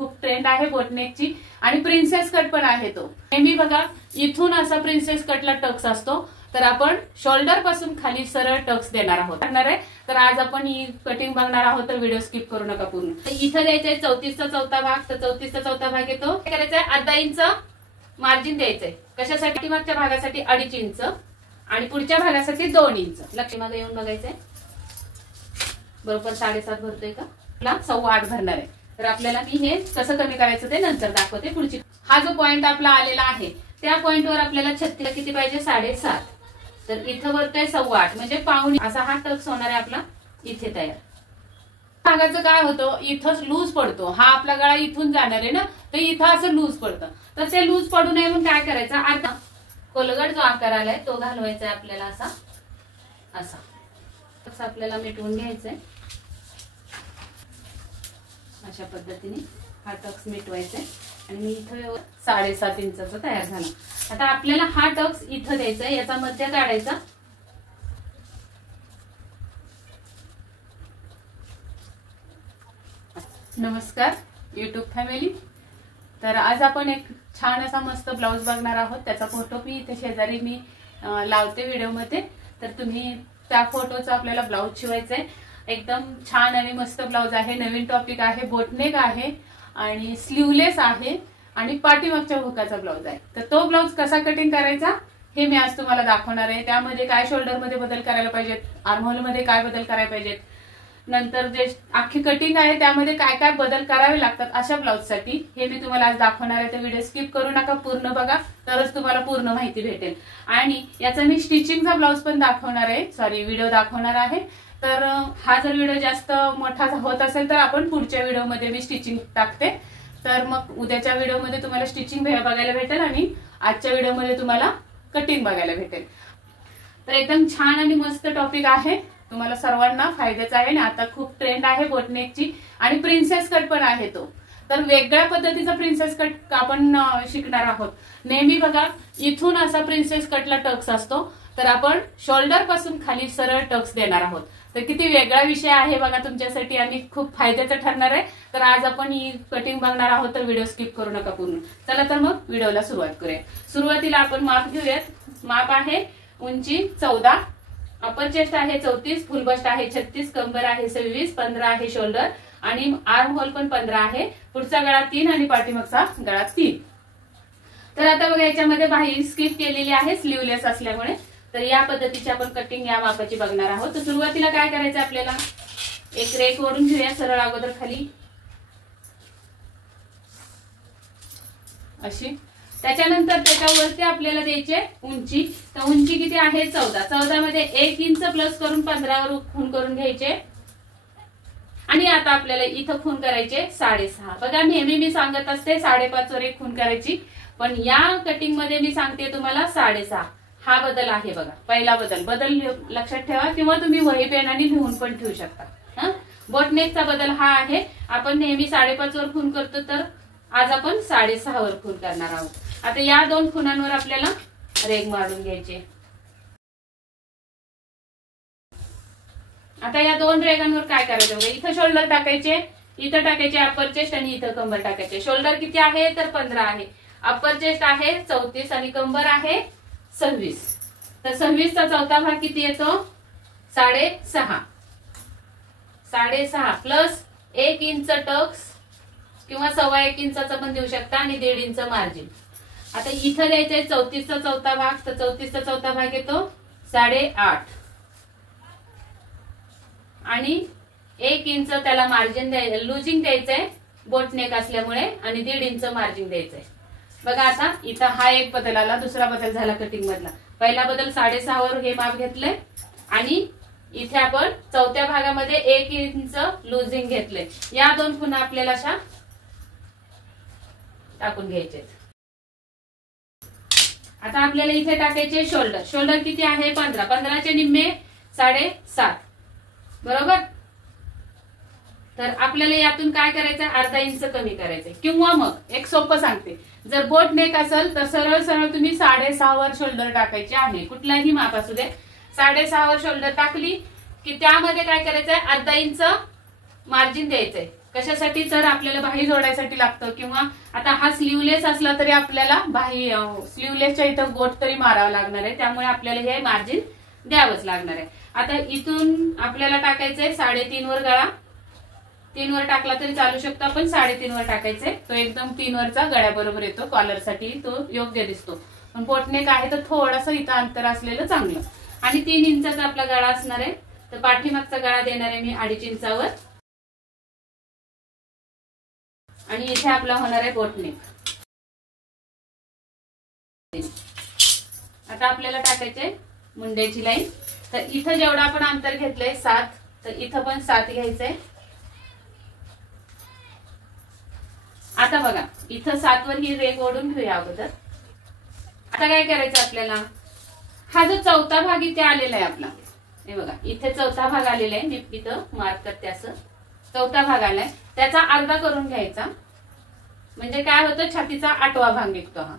खूप ट्रेंड आहे बोटनेकची आणि प्रिन्सेस कट पण आहे तो नेहमी बघा इथून असा प्रिन्सेस कटला टक्स असतो तर आपण शोल्डर पासून खाली सरळ टक्स देणार आहोत तर आज आपण ही कटिंग बघणार आहोत तर व्हिडिओ स्किप करू नका पूर्ण। इथं द्यायचंय 34चा चौथा भाग तर 34चा चौथा भाग येतो काय करायचंय अर्धा इंच मार्जिन द्यायचंय कशासाठी मागच्या भागासाठी 2.5 इंच आणि पुढच्या भागासाठी 2 इंच लक्ष मध्ये येऊन बघायचंय बरोबर 7.5 भरतोय का 8.25 भरणार आहे तर आपल्याला मी हे कसं कमी करायचं ते नंतर दाखवते पुढची। हा जो पॉइंट आपला आलेला आहे त्या पॉइंटवर आपल्याला 36 किती पाहिजे 7.5 तर इथं भरतोय 8.25 म्हणजे पाऊण असा हा टक्स होणार आहे आपला इथे तयार। भागाचं काय होतं इथंच लूज पडतो हा आपला गळा इथून जाणार आहे ना तर इथं असं लूज पडतं तर ते लूज पडू नये म्हणून काय करायचं अर्धा कोलगट जो आकार आलाय तो घालवायचा आहे आपल्याला असा असा तसं आपल्याला मिटवून घ्यायचंय अशा पद्धतीने हा टक्स मिटवायचा आणि मी इथं 7.5 इंचाचा तयार झाला। आता आपल्याला हा टक्स इथं द्यायचा याचा मध्य काढायचा नमस्कार युट्यूब फॅमिली तर आज आपण एक छान असा मस्त ब्लाउज बघणार आहोत त्याचा फोटो मी इथे शेजारी मी लावते व्हिडिओ मध्ये तर तुम्ही त्या फोटोचा आपल्याला ब्लाउज शिवायचा आहे एकदम छान आणि मस्त ब्लाउज आहे नवीन टॉपिक आहे बोटनेक आहे आणि स्लीवलेस आहे आणि पाठीमागच्या हुकाचा ब्लाउज आहे तर तो ब्लाउज कसा कटिंग करायचा हे मी आज तुम्हाला दाखवणार आहे। त्यामध्ये काय शोल्डर मध्ये बदल करायला पाहिजेत आर्महोल मध्ये काय बदल करायला पाहिजेत नंतर जे आखी कटिंग आहे त्यामध्ये काय काय बदल करावे लागतात अशा ब्लाउज साठी हे मी तुम्हाला आज दाखवणार आहे तर व्हिडिओ स्किप करू नका पूर्ण बघा तरच तुम्हाला पूर्ण माहिती भेटेल आणि याचा मी स्टिचिंगचा ब्लाउज पण दाखवणार आहे सॉरी व्हिडिओ दाखवणार आहे तर हा जर व्हिडिओ जास्त मोठा होत असेल तर आपण पुढच्या व्हिडिओमध्ये मी स्टिचिंग टाकते तर मग उद्याच्या व्हिडिओमध्ये तुम्हाला स्टिचिंग बघायला भेटेल आणि आजच्या व्हिडिओमध्ये तुम्हाला कटिंग बघायला भेटेल। तर एकदम छान आणि मस्त टॉपिक आहे तुम्हाला सर्वांना फायद्याचा आहे आणि आता खूप ट्रेंड आहे बोटनेकची आणि प्रिन्सेस कट पण आहे तो तर वेगळ्या पद्धतीचा प्रिन्सेस कट आपण शिकणार आहोत। नेहमी बघा इथून असा प्रिन्सेस कटला टक्स असतो तर आपण शोल्डर पासून खाली सरळ टक्स देणार आहोत तर किती वेगळा विषय आहे बघा तुमच्यासाठी आणि खूप फायद्याचा ठरणार आहे तर आज आपण ही कटिंग बघणार आहोत तर व्हिडिओ स्किप करू नका पूर्ण। चला तर मग व्हिडिओला सुरुवात करूया। सुरुवातीला आपण माप घेऊयात माप आहे उंची 14 अपर चेस्ट आहे 34 फुल बस्ट आहे 36 कंबर आहे 26 15 आहे शोल्डर आणि आर्म होल पण 15 आहे पुढचा गळा 3 आणि पाठीमागचा गळा 3। तर आता बघा याच्यामध्ये बाही स्किप केलेली आहे स्लीवलेस असल्यामुळे तर या पद्धतीची आपण कटिंग या मापाची बघणार आहोत। तर सुरुवातीला काय करायचं आपल्याला एक रेख ओढून घेऊया सरळ अगोदर खाली अशी त्याच्यानंतर त्याच्यावरती आपल्याला द्यायचे उंची तर उंची किती आहे 14 मध्ये 1 इंच प्लस करून 15 वर खून करून घ्यायचे आणि आता आपल्याला इथं खून करायचे 6.5 बघा नेहमी मी सांगत असते 5.5 वर एक खून करायची पण या कटिंग मध्ये मी सांगते तुम्हाला 6.5 हा बदल आहे बघा पहिला बदल लक्षात ठेवा किंवा तुम्ही वही पेनाने लिहून पण ठेवू शकता। बोटनेकचा बदल हा आहे आपण नेहमी 5.5 वर खून करतो तर आज आपण 6.5 वर खून करणार आहोत। आता या दोन खुणांवर आपल्याला रेघ मारून घ्यायचे। आता या दोन रेगांवर काय करायचं बघा इथं शोल्डर टाकायचे इथं टाकायचे अपर चेस्ट आणि इथं कंबर टाकायचे। शोल्डर किती आहे तर 15 आहे अपर चेस्ट आहे 34 आणि कंबर आहे 26 तर 26 चा चौथा भाग किती येतो 6.5 प्लस 1 इंच टक्स किंवा 1.25 इंचाचा पण देऊ शकता आणि 1.5 इंच मार्जिन। आता इथं द्यायचंय 34चा चौथा भाग तर 34चा चौथा भाग येतो 8.5 आणि 1 इंच त्याला मार्जिन लुजिंग द्यायचंय बोटनेक असल्यामुळे आणि 1.5 इंच मार्जिन द्यायचंय। बघा आता इथं हा एक बदल आला दुसरा बदल झाला कटिंग मधला पहिला बदल 6.5 वर हे माप घेतलंय आणि इथे आपण चौथ्या भागामध्ये 1 इंच लुजिंग घेतले या दोन खुणा आपल्याला अशा टाकून घ्यायचे। आता आपल्याला इथे टाकायचे शोल्डर किती आहे 15 चे निम्मे 7.5 बरोबर तर आपल्याला यातून काय करायचं अर्धा इंच कमी करायचंय किंवा मग एक सोपं सांगते जर बोट नेक असेल तर सरळ सरळ तुम्ही 6.5 वर शोल्डर टाकायचे आहे कुठलाही माप असू दे 6.5 वर शोल्डर टाकली की त्यामध्ये काय करायचंय अर्धा इंच मार्जिन द्यायचंय कशासाठी तर आपल्याला बाही जोडायसाठी लागतं, किंवा आता हा स्लीवलेस असला तरी आपल्याला बाही स्लीवलेसच्या इथं गोट तरी मारावा लागणार आहे, त्यामुळे आपल्याला हे मार्जिन द्यावंच लागणार आहे. आता इथून आपल्याला टाकायचंय 3.5 वर गळा. 3 वर टाकला तरी चालू शकतो, आपण 3.5 वर टाकायचंय. तो एकदम 3 वरचा गळ्याबरोबर येतो, कॉलरसाठी तो योग्य दिसतो. पण बोटनेक आहे तर थोडंसं इथं अंतर असलेलं चांगलं. आणि 3 इंचाचा आपला गळा असणार आहे, तर पाठीमागचा गळा देणार आहे मी 2.5 इंचावर. आणि इथे आपला होणार आहे बोटनेक. आता आपल्याला टाकायचे मुंड्याची लाईन. तर इथं जेवढं आपण अंतर घेतलंय 7, तर इथं पण 7 घ्यायचंय. आता बघा इथं 7 वर ही रेघ ओढून घेऊया अगोदर. आता काय करायचं आपल्याला, हा जो चौथा भाग इथे आलेला आहे आपला, हे बघा इथे चौथा भाग आलेला आहे, मी इथं मार्क करते. असं चौथा भाग आलाय, त्याचा अर्धा करून घ्यायचा. म्हणजे काय होतं, छातीचा 8वा भाग निघतो हा.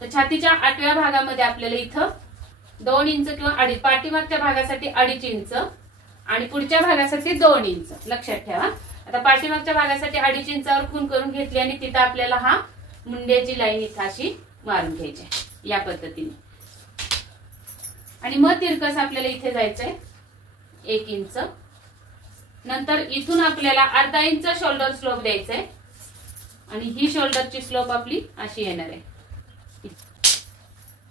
तर छातीच्या 8व्या भागामध्ये आपल्याला इथं 2 इंच किंवा 2.5, पाठीमागच्या भागासाठी 2.5 इंच आणि पुढच्या भागासाठी 2 इंच लक्षात ठेवा. आता पाठीमागच्या भागासाठी 2.5 इंचावर खूण करून घेतली आणि तिथं आपल्याला हा मुंड्याची लाईन इथं अशी मारून घ्यायची या पद्धतीने. आणि मग तिरकस आपल्याला इथे जायचंय 1 इंच. नंतर इथून आपल्याला अर्धा इंच शोल्डर स्लोप द्यायचंय आणि ही शोल्डरची स्लोप आपली अशी येणार आहे.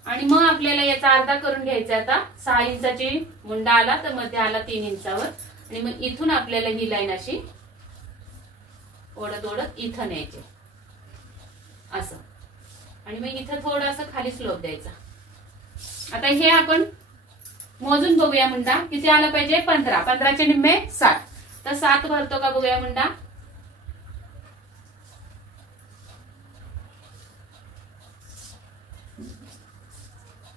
आणि मग आपल्याला याचा अर्धा करून घ्यायचा. आता 6 इंचाची मुंडा आला तर मध्ये आला 3 इंचावर आणि मग इथून आपल्याला ही लाईन अशी ओढत ओढत इथं न्यायची असं. आणि मग इथं थोडंसं खाली स्लोप द्यायचा. आता हे आपण मोजून बघूया मुंडा किती आला पाहिजे. 15, 15चे निम्मे 7, तर 7 भरतो का बघूया मुंडा.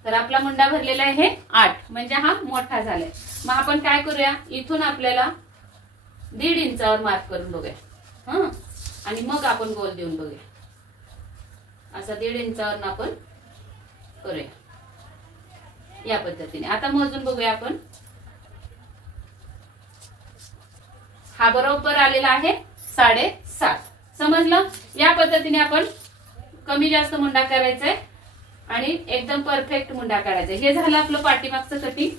तर आपला मुंडा भरलेला आहे 8, म्हणजे हा मोठा झालाय. मग आपण काय करूया, इथून आपल्याला 1.5 इंचावर मार्क करून बघूया. आणि मग आपण गोल देऊन बघूया. असं 1.5 इंचावर आपण करूया या पद्धतीने. आता मोजून बघूया आपण. हा बरोबर आलेला आहे 7.5. समजलं. या पद्धतीने आपण कमी जास्त मुंडा करायचाय आणि एकदम परफेक्ट मुंडा काढायचा. हे झालं आपलं पाठीमागचं कटिंग.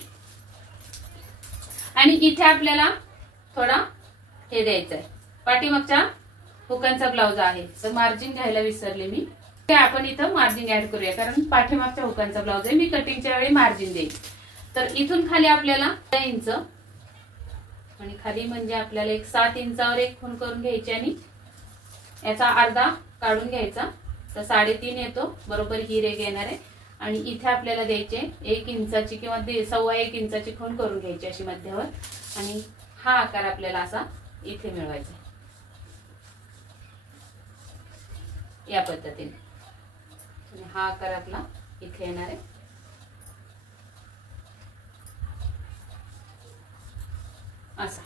आणि इथे आपल्याला थोडा हे द्यायचंय, पाठीमागच्या हुकांचा ब्लाउज आहे, तर मार्जिन घ्यायला विसरले मी. आपण इथं मार्जिन ऍड करूया, कारण पाठीमागच्या हुकांचा ब्लाउज आहे, मी कटिंगच्या वेळी मार्जिन देईन. तर इथून खाली आपल्याला 3 इंच आणि खाली म्हणजे आपल्याला एक 7 इंचावर एक खूण करून घ्यायची आणि याचा अर्धा काढून घ्यायचा. तर 3.5 येतो, बरोबर ही रेघ येणार आहे. आणि इथे आपल्याला द्यायचे 1 इंचाची किंवा 1.25 इंचाची खूण करून घ्यायची अशी मध्यावर. आणि हा आकार आपल्याला असा इथे मिळवायचा या पद्धतीने. आणि हा आकार आपला इथे येणार आहे असा.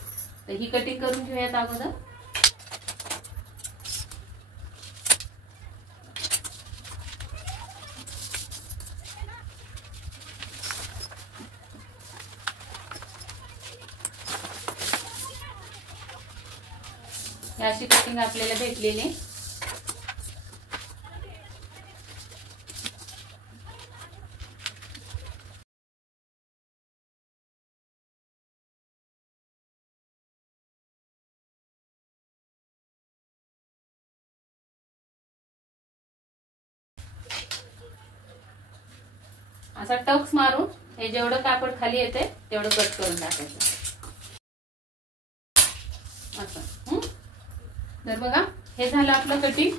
तर ही कटिंग करून घेऊयात अगोदर. अशी कटिंग आपल्याला भेटलेली. असा टक्स मारून हे जेवढं कापड खाली येते तेवढं कट करून टाकायचं असं. तर बघा हे झालं आपलं कटिंग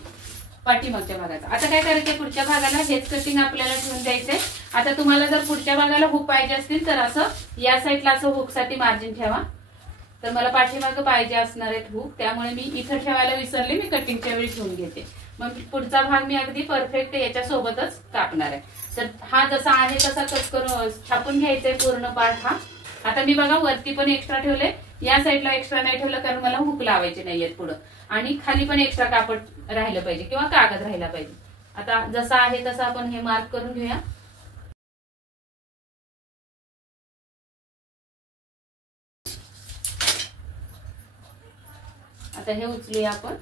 पाठीमागच्या भागाचं. आता काय करायचं, पुढच्या भागाला हेच कटिंग आपल्याला ठेवून द्यायचंय. आता तुम्हाला जर पुढच्या भागाला हुक पाहिजे असतील तर असं या साईडला असं हुक साठी मार्जिन ठेवा. तर मला पाठीमागं पाहिजे असणार आहेत हुक, त्यामुळे मी इथं ठेवायला विसरले, मी कटिंगच्या वेळी ठेवून घेते. मग पुढचा भाग मी अगदी परफेक्ट याच्या सोबतच कापणार आहे. तर हा जसा आहे तसा कट करून छापून घ्यायचंय पूर्ण पार्ट हा. आता मी बघा वरती पण एक्स्ट्रा ठेवले, या साईडला एक्स्ट्रा नाही ठेवलं कारण मला हुक लावायचे नाहीयेत पुढं. आणि खाली पण एक्स्ट्रा कापड राहिलं पाहिजे किंवा कागद राहिला पाहिजे. आता जसा आहे तसा आपण हे मार्क करून घेऊया. आता हे उचलूया आपण.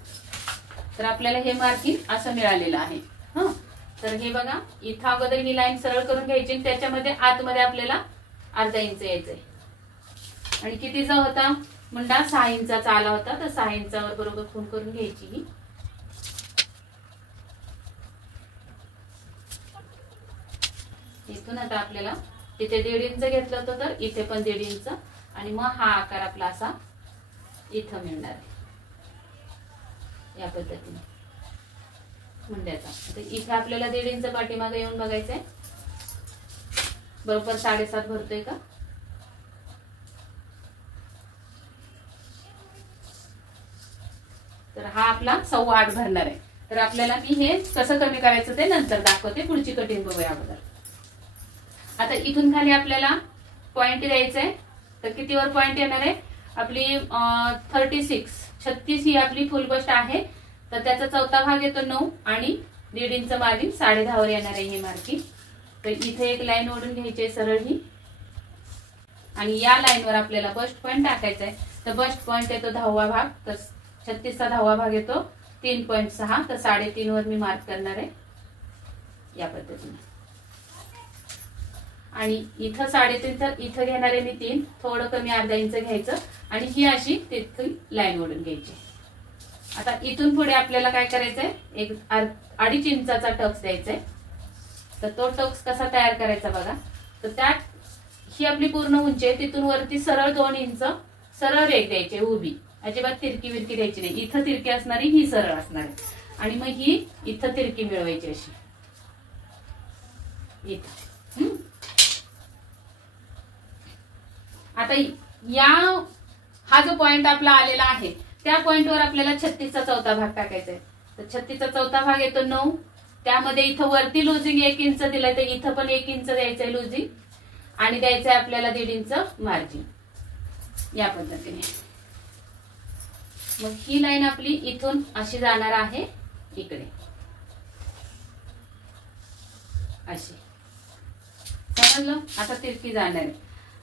तर आपल्याला हे मार्किंग असं मिळालेलं आहे. हं, तर हे बघा, इथं अगोदर ही लाईन सरळ करून घ्यायची आणि त्याच्यामध्ये आतमध्ये आपल्याला अर्धा इंच यायचंय. आणि कितीचा होता मुंडा? 6 इंचाचा आला होता. तर 6 इंचावर बरोबर खूण करून घ्यायची ही. इथून आता आपल्याला इथे 1.5 इंच घेतलं होतं, तर इथे पण 1.5 इंच आणि मग हा आकार आपला असा इथं मिळणार आहे या पद्धतीने मुंड्याचा. तर इथे आपल्याला 1.5 इंच पाठीमागे येऊन बघायचंय बरोबर 7.5 भरतोय का. तर हा आपला 8.25 भरणार आहे. तर आपल्याला मी हे कसं कमी करायचं ते नंतर दाखवते. पुढची कटिंग बघूया अगोदर. आता इथून खाली आपल्याला पॉइंट द्यायचंय. तर कितीवर पॉइंट येणार आहे आपली 36 ही आपली फुल बस्ट आहे. तर त्याचा चौथा भाग येतो 9 आणि 1.5 इंच मार्जिन 10.5 वर येणार आहे हे मार्किंग. तर इथे एक लाईन ओढून घ्यायची आहे सरळ ही आणि या लाईनवर आपल्याला बस्ट पॉइंट टाकायचा आहे. तर बस्ट पॉइंट येतो 10वा भाग. तर 36चा 10वा भाग येतो 3.6. तर 3.5 वर मी मार्क करणार आहे या पद्धतीने. आणि इथं 3.5 तर इथं घेणार आहे मी 3, थोडं कमी अर्धा इंच घ्यायचं आणि ही अशी तिथून लाईन ओढून घ्यायची. आता इथून पुढे आपल्याला काय करायचंय, एक 2.5 इंचाचा टक्स द्यायचाय. तर तो टक्स कसा तयार करायचा बघा. तर त्यात ही आपली पूर्ण उंची आहे, तिथून वरती सरळ 2 इंच सरळ रेघ द्यायची उभी, अजिबात तिरकी विरकी द्यायची नाही. इथं तिरकी असणारी ही सरळ असणार आहे आणि मग ही इथं तिरकी मिळवायची अशी इथं. आता या हा जो पॉइंट आपला आलेला आहे त्या पॉइंटवर आपल्याला 36चा चौथा भाग टाकायचा आहे. तर 36चा चौथा भाग येतो 9. त्यामध्ये इथं वरती लुजिंग 1 इंच दिलंय, तर इथं पण 1 इंच द्यायचंय लुजिंग आणि द्यायचंय आपल्याला 1.5 इंच मार्जिन या पद्धतीने. मग ही लाईन आपली इथून अशी जाणार आहे इकडे अशी, समजलं. आता तिरकी जाणार आहे.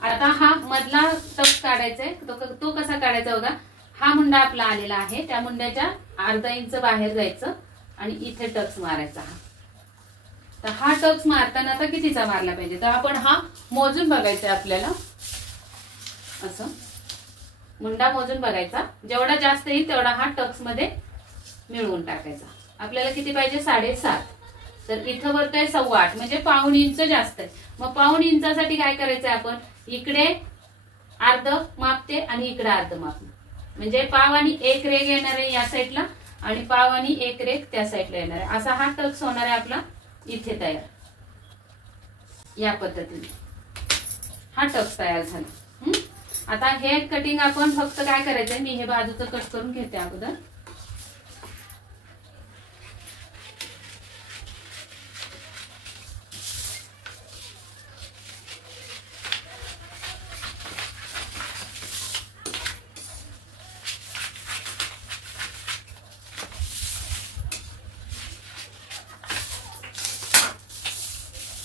आता हा मधला टक्स काढायचा आहे. तो कसा काढायचा बघा. हा मुंडा आपला आलेला आहे, त्या मुंड्याच्या अर्धा इंच बाहेर जायचं आणि इथे टक्स मारायचा. तर हा टक्स मारताना आता कितीचा मारला पाहिजे, तर आपण हा मोजून बघायचा आपल्याला. असं मुंडा मोजून बघायचा, जेवढा जास्त येईल तेवढा हा टक्स मध्ये मिळवून टाकायचा. आपल्याला किती पाहिजे 7.5. तर इथं भरतोय 8.25 म्हणजे पाऊण इंच जास्त आहे. मग पाऊण इंचासाठी काय करायचंय आपण, इकडे अर्ध मापते आणि इकडे अर्ध मापते, म्हणजे पाव आणि 1 रेघ येणार आहे या साईडला आणि पाव आणि 1 रेघ त्या साईडला येणार आहे. असा हा टक्स होणार आहे आपला इथे तयार. या पद्धतीने हा टक्स तयार झाला. आता हे कटिंग आपण फक्त काय करायचंय, मी हे बाजूचं कट करून घेते अगोदर.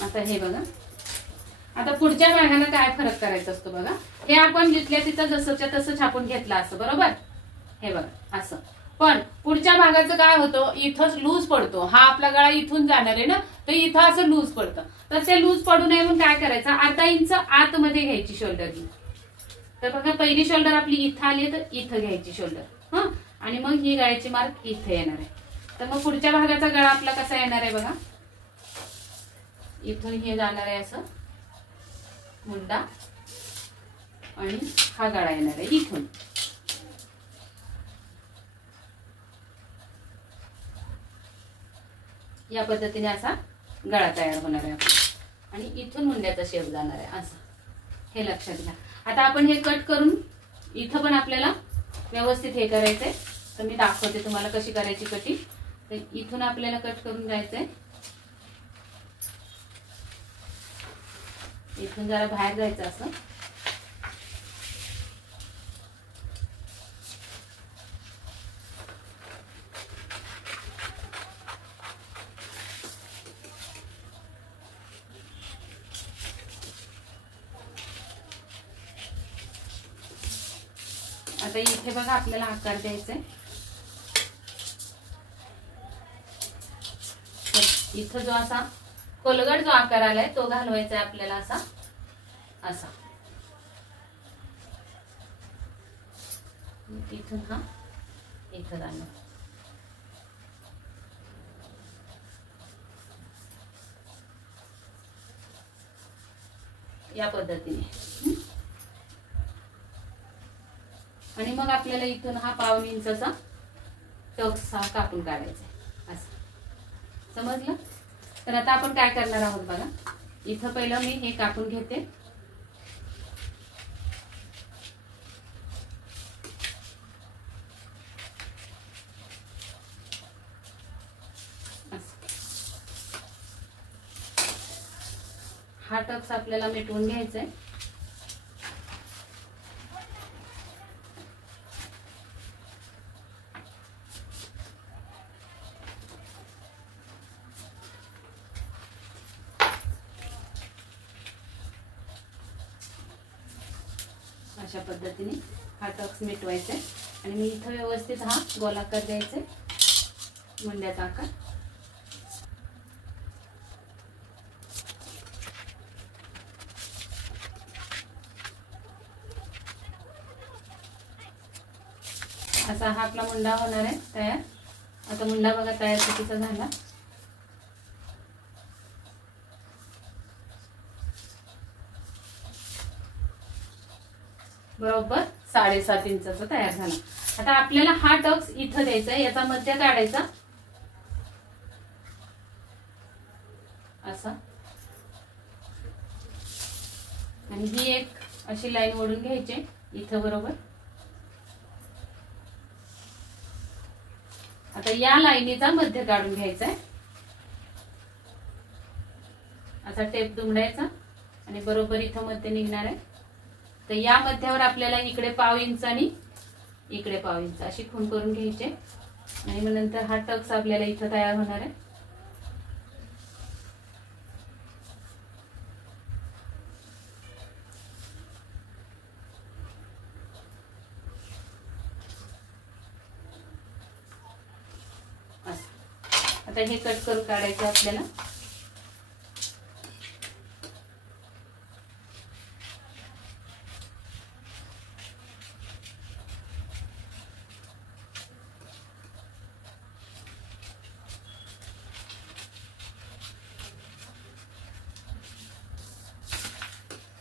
आता हे बघा, आता पुढच्या भागाला काय फरक करायचा असतो बघा. हे आपण जिथल्या तिथं जसंच्या तसं छापून घेतलं असं, बरोबर. हे बघा असं. पण पुढच्या भागाचं काय होतं, इथंच लूज पडतो. हा आपला गळा इथून जाणार आहे ना, तर इथं असं लूज पडतं. तर ते लूज पडू नये म्हणून काय करायचं, अर्धा इंच आतमध्ये घ्यायची शोल्डर ही. तर बघा पहिली शोल्डर आपली इथं आली तर इथं घ्यायची शोल्डर, हा. आणि मग ही गळ्याची मार्क इथे येणार आहे. तर मग पुढच्या भागाचा गळा आपला कसा येणार आहे बघा. इथून हे जाणार आहे असं मुंडा आणि हा गळा येणार आहे इथून. या पद्धतीने असा गळा तयार होणार आहे आणि इथून मुंड्याचा शेप जाणार आहे असं. हे लक्षात घ्या. आता आपण हे कट करून इथं पण आपल्याला व्यवस्थित हे करायचंय. तर मी दाखवते तुम्हाला कशी करायची कटिंग. तर इथून आपल्याला कट करून जायचंय. इथून जरा बाहेर जायचं असं. आता इथे बघा आपल्याला आकार द्यायचा आहे. इथं जो असा कोलगट जो आकार आलाय तो घालवायचा आहे आपल्याला असा असा इथून हा इथं आणू या पद्धतीने आणि मग आपल्याला इथून हा 1/2 इंचाचा टक्स हा कापून काढायचा असं समजलं. तर आता आपण काय करणार आहोत बघा. इथं पहिलं मी हे कापून घेते. हा टक्स आपल्याला मिटवून घ्यायचा आहे. अशा पद्धतीने हा टक्स मिटवायचा आहे आणि मी इथं व्यवस्थित हा गोलाकार द्यायचा आहे मुंड्याचा आकार. असा हा आपला मुंडा होणार आहे तयार. आता मुंडा बघा तयार कितीचा झाला. बरोबर 7.5 इंचाचा तयार झाला. आता आपल्याला हा टक्स इथं द्यायचा आहे. याचा मध्य काढायचा असा आणि ही एक अशी लाईन ओढून घ्यायची इथं बरोबर. आता या लाईनीचा मध्य काढून घ्यायचा आहे. असा टेप दुमडायचा आणि बरोबर इथं मध्य निघणार आहे. तर या मध्यावर आपल्याला इकडे 1/2 इंच आणि इकडे 1/2 इंच अशी खूण करून घ्यायचे आणि मग नंतर हा टक्स आपल्याला इथं तयार होणार आहे. आता हे कट करून काढायचं आपल्याला.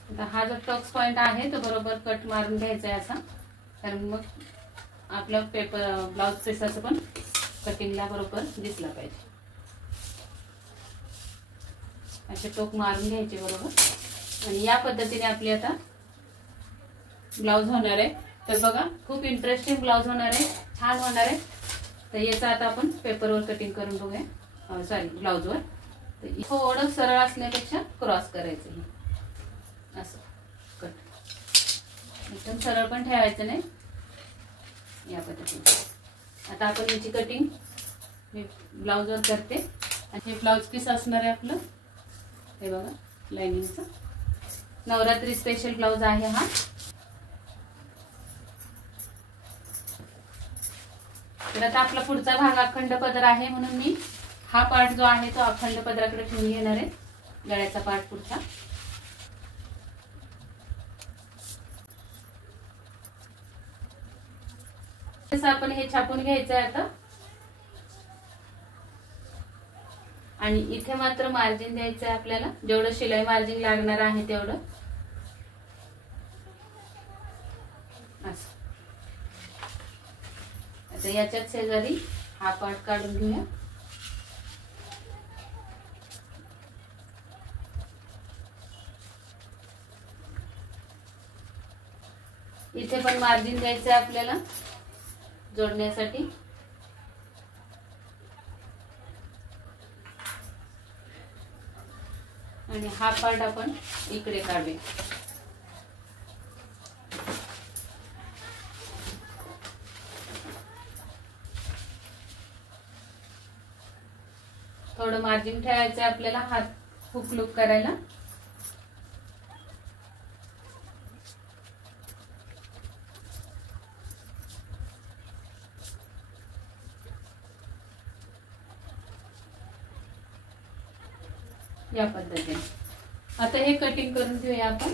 आता हा जो टक्स पॉइंट आहे तो बरोबर कट मारून घ्यायचा आहे असा. तर मग आपल्या पेपर ब्लाउज पीसाचं पण कटिंगला बरोबर दिसला पाहिजे. असे टोक मारून घ्यायचे बरोबर. आणि या पद्धतीने आपली आता ब्लाउज होणार आहे. तर बघा खूप इंटरेस्टिंग ब्लाउज होणार आहे, छान होणार आहे. तर याचं आता आपण पेपरवर कटिंग करून बघूया. सॉरी ब्लाउजवर. तर थोडं सरळ असण्यापेक्षा क्रॉस करायचं असं कट. एकदम सरळ पण ठेवायचं नाही या पद्धतीने. आता आपण याची कटिंग मी ब्लाउजवर करते. आणि हे ब्लाउज पीस असणार आहे आपलं हे बघा लाइनिंगचं. नवरात्री स्पेशल ब्लाउज आहे हा. तर आता आपला पुढचा भाग अखंड पदर आहे म्हणून मी हा पार्ट जो आहे तो अखंड पदराकडे ठेवून घेणार आहे. गळ्याचा पार्ट पुढचा. तसं आपण हे छापून घ्यायचं आहे आता. आणि इथे मात्र मार्जिन द्यायचं आहे आपल्याला. जेवढं शिलाई मार्जिन लागणार आहे तेवढं असं. आता याच्यात शेजारी हा पार्ट काढून घेऊया. इथे पण मार्जिन द्यायचं आहे आपल्याला जोडण्यासाठी. आणि हा पार्ट आपण इकडे काढूया. थोडं मार्जिन ठेवायचं आपल्याला हात हुक लूक करायला. या पद्धतीने आता हे कटिंग करून घेऊया आपण।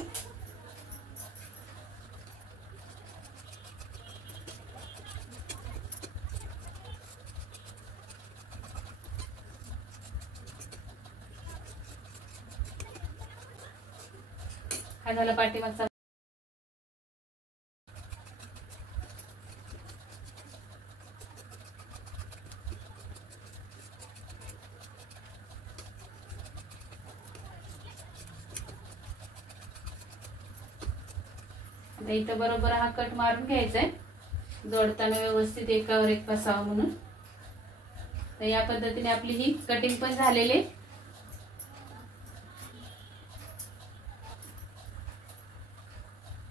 हा झाला पाठीमागचा। इथं बरोबर हा कट मारून घ्यायचा आहे, जोडताना व्यवस्थित एकावर एक बसावं म्हणून। तर या पद्धतीने आपली ही कटिंग पण झालेली।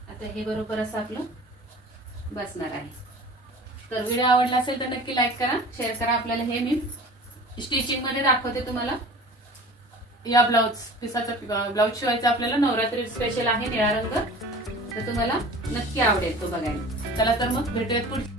आता हे बरोबर असं आपलं बसणार आहे। तर व्हिडिओ आवडला असेल तर नक्की लाईक करा, शेअर करा। आपल्याला हे मी स्टिचिंग मध्ये दाखवते तुम्हाला। या ब्लाउज पिसाचा ब्लाउज शिवायचा आपल्याला नवरात्री स्पेशल आहे निळा रंग, तर तुम्हाला नक्की आवडेल तो बघायला। चला तर मग भेटूयात पुढे।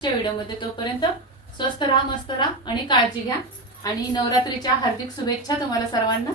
व्हिडिओमध्ये तोपर्यंत स्वस्त राहा, मस्त राहा आणि काळजी घ्या। आणि नवरात्रीच्या हार्दिक शुभेच्छा तुम्हाला सर्वांना।